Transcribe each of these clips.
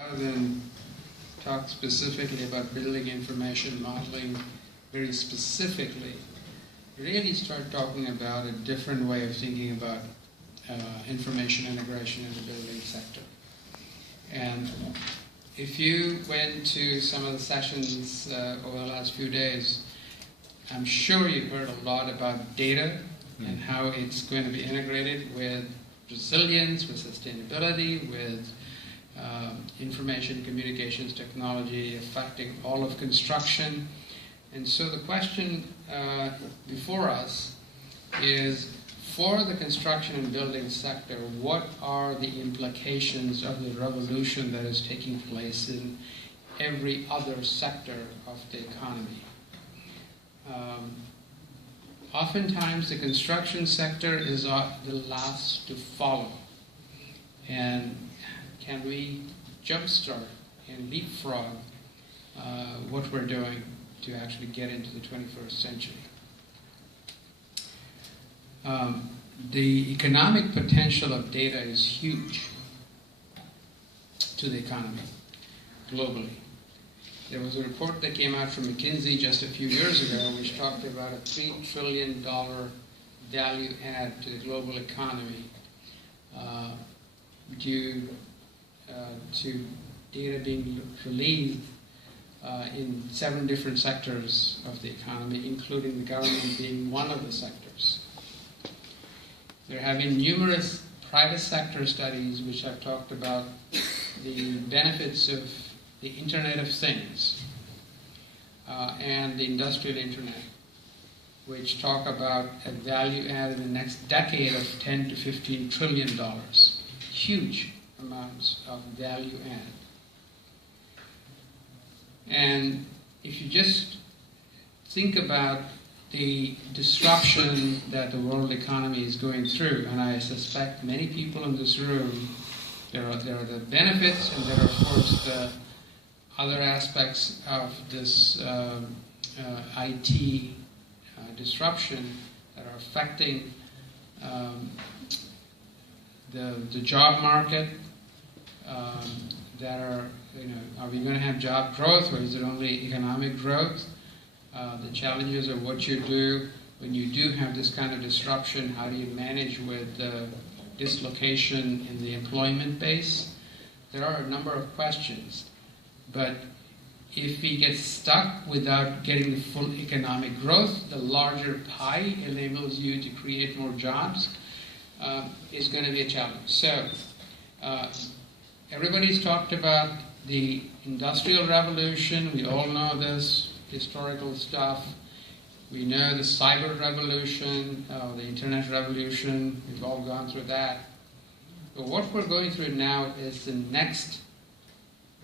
Rather than talk specifically about building information modeling very specifically, really start talking about a different way of thinking about information integration in the building sector. And if you went to some of the sessions over the last few days, I'm sure you've heard a lot about data and how it's going to be integrated with resilience, with sustainability, with information communications technology affecting all of construction. And so the question before us is, for the construction and building sector, what are the implications of the revolution that is taking place in every other sector of the economy? Oftentimes the construction sector is the last to follow. And can we jumpstart and leapfrog what we're doing to actually get into the 21st century? The economic potential of data is huge to the economy globally. There was a report that came out from McKinsey just a few years ago which talked about a $3 trillion value add to the global economy due to data being released in 7 different sectors of the economy, including the government being one of the sectors. There have been numerous private sector studies which have talked about the benefits of the Internet of Things and the industrial Internet, which talk about a value add in the next decade of $10 to $15 trillion. Huge amounts of value add. And if you just think about the disruption that the world economy is going through, and I suspect many people in this room, there are the benefits and there are, of course, the other aspects of this IT disruption that are affecting the job market, that are we going to have job growth, or is it only economic growth? The challenges of what you do when you do have this kind of disruption. How do you manage with dislocation in the employment base? There are a number of questions. But if we get stuck without getting the full economic growth, the larger pie enables you to create more jobs, is going to be a challenge. So everybody's talked about the Industrial Revolution. We all know this historical stuff. We know the cyber revolution, the internet revolution. We've all gone through that. But what we're going through now is the next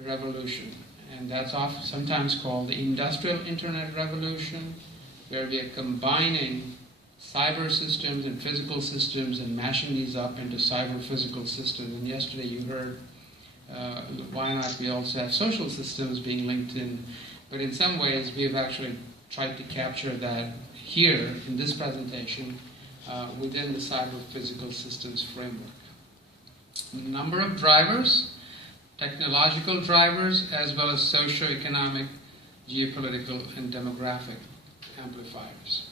revolution, and that's sometimes called the Industrial Internet Revolution, where we are combining cyber systems and physical systems and mashing these up into cyber-physical systems. And yesterday you heard why not we also have social systems being linked in. But in some ways we've actually tried to capture that here in this presentation within the cyber-physical systems framework. A number of drivers, technological drivers, as well as socio-economic, geopolitical, and demographic amplifiers.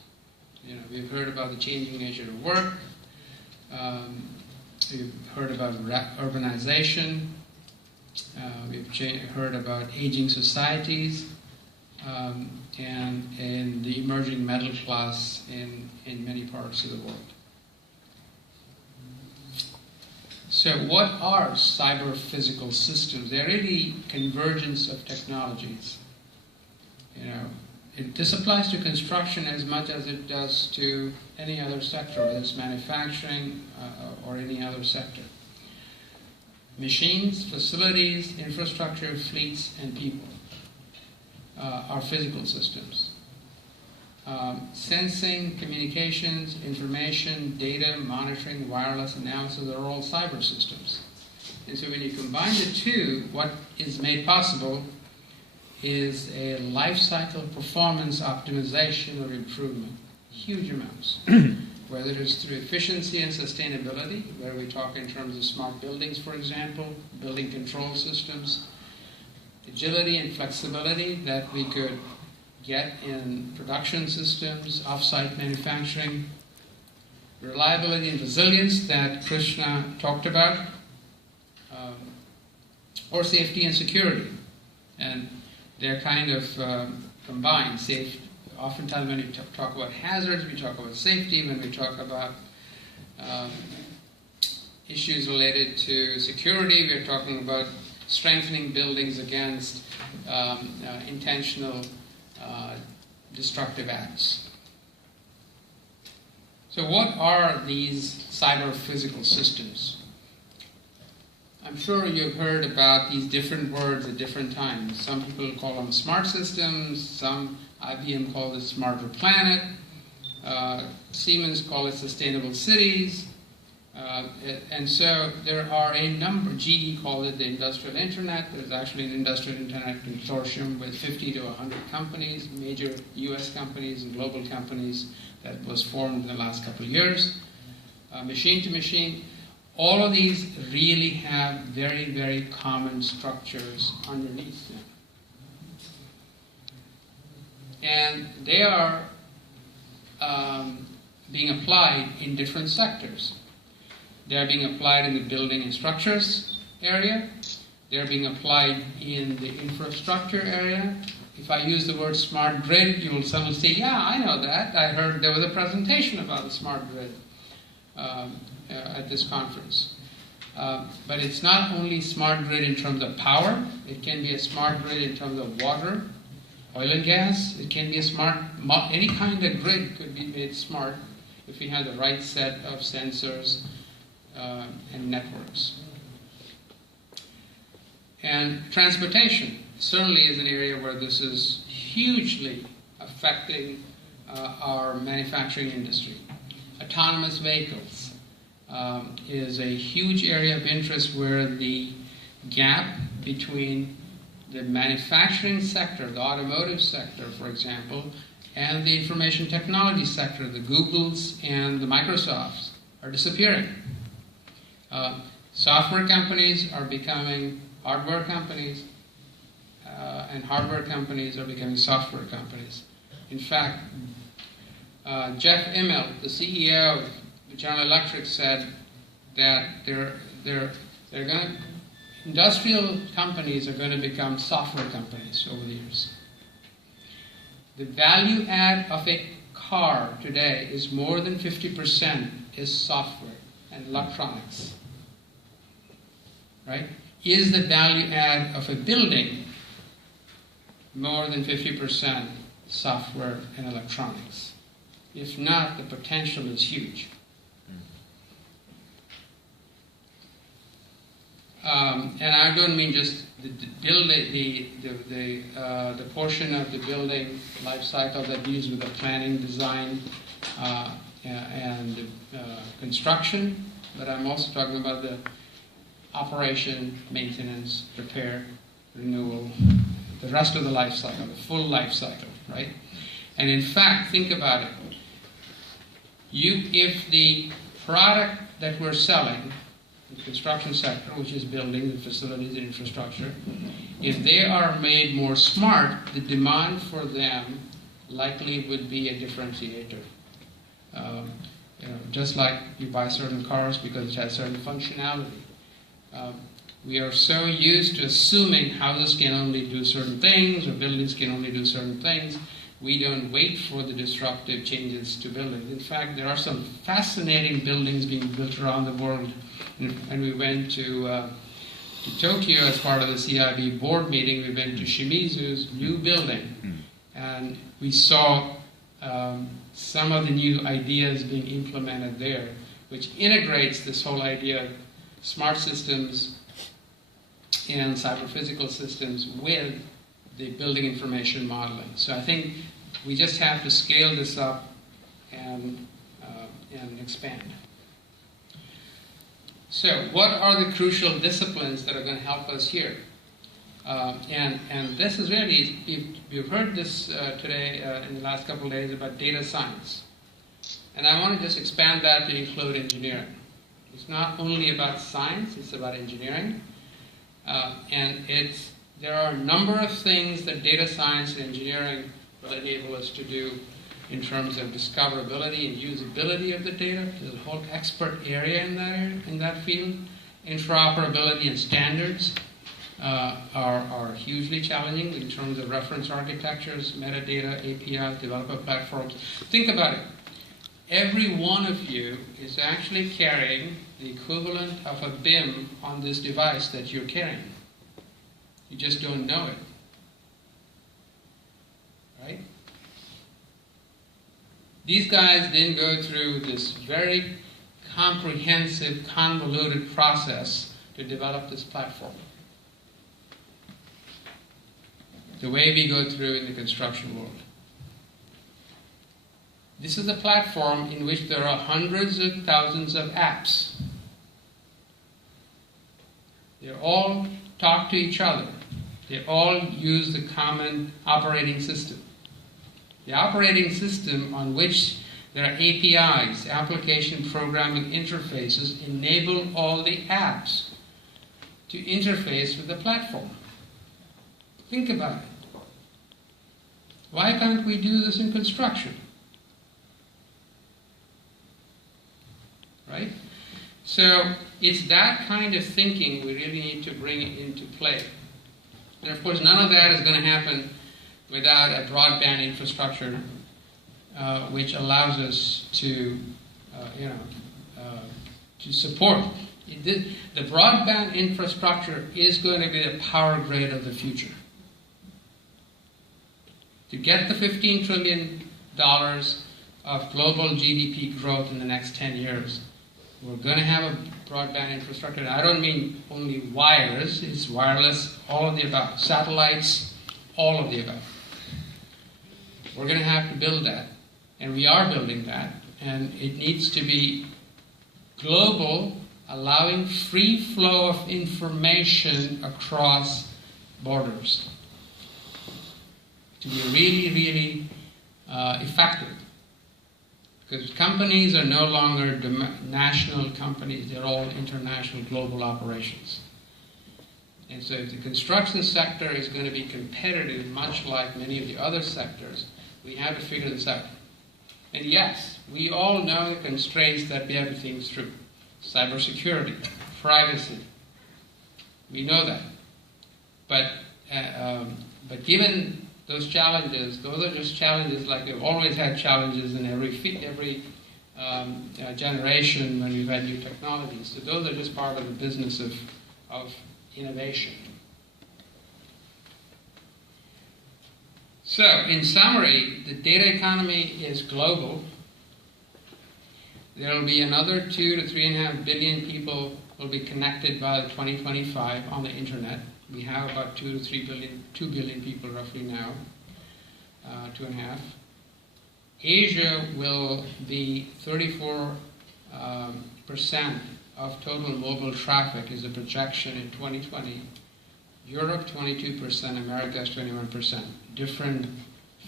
We've heard about the changing nature of work. We've heard about urbanization. We've heard about aging societies and the emerging middle class in many parts of the world. So what are cyber-physical systems? They're really convergence of technologies. This applies to construction as much as it does to any other sector, whether it's manufacturing or any other sector. Machines, facilities, infrastructure, fleets, and people are physical systems. Sensing, communications, information, data, monitoring, wireless analysis are all cyber systems. And so when you combine the two, what is made possible is a life cycle performance optimization or improvement. Huge amounts. whether it is through efficiency and sustainability, where we talk in terms of smart buildings, for example, building control systems, agility and flexibility that we could get in production systems, off-site manufacturing, reliability and resilience that Krishna talked about, or safety and security. And they're kind of combined. Oftentimes when we talk about hazards, we talk about safety. When we talk about issues related to security, we're talking about strengthening buildings against intentional destructive acts. So what are these cyber-physical systems? I'm sure you've heard about these different words at different times. Some people call them smart systems, some IBM call it smarter planet, Siemens call it sustainable cities, and so there are a number. GE called it the industrial internet. There's actually an industrial internet consortium with 50 to 100 companies, major US companies and global companies, that was formed in the last couple of years. Machine to machine. All of these really have very, very common structures underneath them. And they are being applied in different sectors. They are being applied in the building and structures area. They are being applied in the infrastructure area. If I use the word smart grid, you will suddenly say, yeah, I know that. I heard there was a presentation about the smart grid at this conference. But it's not only smart grid in terms of power. It can be a smart grid in terms of water, oil and gas. It can be a smart, any kind of grid could be made smart if we have the right set of sensors and networks. And transportation certainly is an area where this is hugely affecting our manufacturing industry. Autonomous vehicles is a huge area of interest where the gap between the manufacturing sector, the automotive sector, for example, and the information technology sector, the Googles and the Microsofts, are disappearing. Software companies are becoming hardware companies, and hardware companies are becoming software companies. In fact, Jeff Immelt, the CEO of General Electric, said that industrial companies are going to become software companies over the years. The value add of a car today is more than 50% is software and electronics. Right? Is the value add of a building more than 50% software and electronics? If not, the potential is huge. And I don't mean just the portion of the building life cycle that deals with the planning, design, and construction, but I'm also talking about the operation, maintenance, repair, renewal, the rest of the life cycle, the full life cycle, right? And in fact, think about it. If the product that we're selling, the construction sector, which is buildings and facilities and infrastructure, if they are made more smart, the demand for them likely would be a differentiator. Just like you buy certain cars because it has certain functionality. We are so used to assuming houses can only do certain things or buildings can only do certain things. We don't wait for the disruptive changes to buildings. In fact, there are some fascinating buildings being built around the world. And we went to Tokyo as part of the CIB board meeting. We went to Shimizu's new building. And we saw some of the new ideas being implemented there, which integrates this whole idea of smart systems and cyber-physical systems with the building information modeling. So I think we just have to scale this up and expand. So what are the crucial disciplines that are going to help us here? And this is really, you've heard this today in the last couple of days about data science. And I want to just expand that to include engineering. It's not only about science, it's about engineering. There are a number of things that data science and engineering will enable us to do in terms of discoverability and usability of the data. There's a whole expert area in that field. Interoperability and standards are hugely challenging in terms of reference architectures, metadata, APIs, developer platforms. Think about it. Every one of you is actually carrying the equivalent of a BIM on this device that you're carrying. You just don't know it. Right? These guys didn't go through this very comprehensive, convoluted process to develop this platform, the way we go through in the construction world. This is a platform in which there are hundreds of thousands of apps. They all talk to each other. They all use the common operating system. The operating system on which there are APIs, application programming interfaces, enable all the apps to interface with the platform. Think about it. Why can't we do this in construction? Right? So it's that kind of thinking we really need to bring into play. And of course, none of that is going to happen without a broadband infrastructure which allows us to, to support. The broadband infrastructure is going to be the power grid of the future. To get the $15 trillion of global GDP growth in the next 10 years, we're going to have a broadband infrastructure. And I don't mean only wires, it's wireless, all of the above. Satellites, all of the above. We're going to have to build that. And we are building that. And it needs to be global, allowing free flow of information across borders to be really, really effective. Because companies are no longer national companies, they're all international global operations. And so if the construction sector is going to be competitive, much like many of the other sectors, we have to figure this out. And yes, we all know the constraints that we have to think through. Cybersecurity, privacy, we know that. But given those challenges, those are just challenges like we've always had challenges in every generation when we've had new technologies. So those are just part of the business of innovation. So, in summary, the data economy is global. There will be another 2 to 3.5 billion people will be connected by 2025 on the internet. We have about 2 billion people roughly now, 2.5. Asia will be 34% of total mobile traffic is a projection in 2020. Europe 22%, America is 21%. Different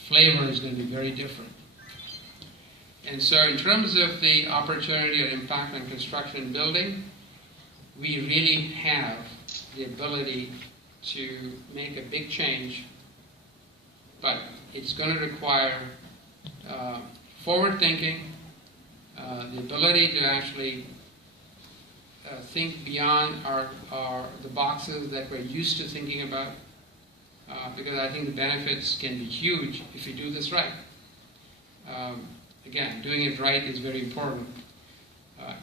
flavor is going to be very different. And so in terms of the opportunity or impact on construction and building, we really have the ability to make a big change, but it's going to require forward thinking, the ability to actually think beyond the boxes that we're used to thinking about, because I think the benefits can be huge if you do this right. Again, doing it right is very important.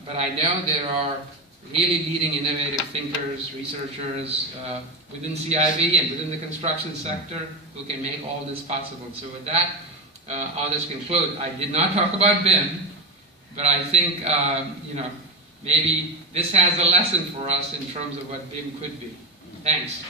But I know there are really leading innovative thinkers, researchers within CIB and within the construction sector who can make all this possible. So with that, I'll just conclude. I did not talk about BIM, but I think maybe this has a lesson for us in terms of what BIM could be. Thanks.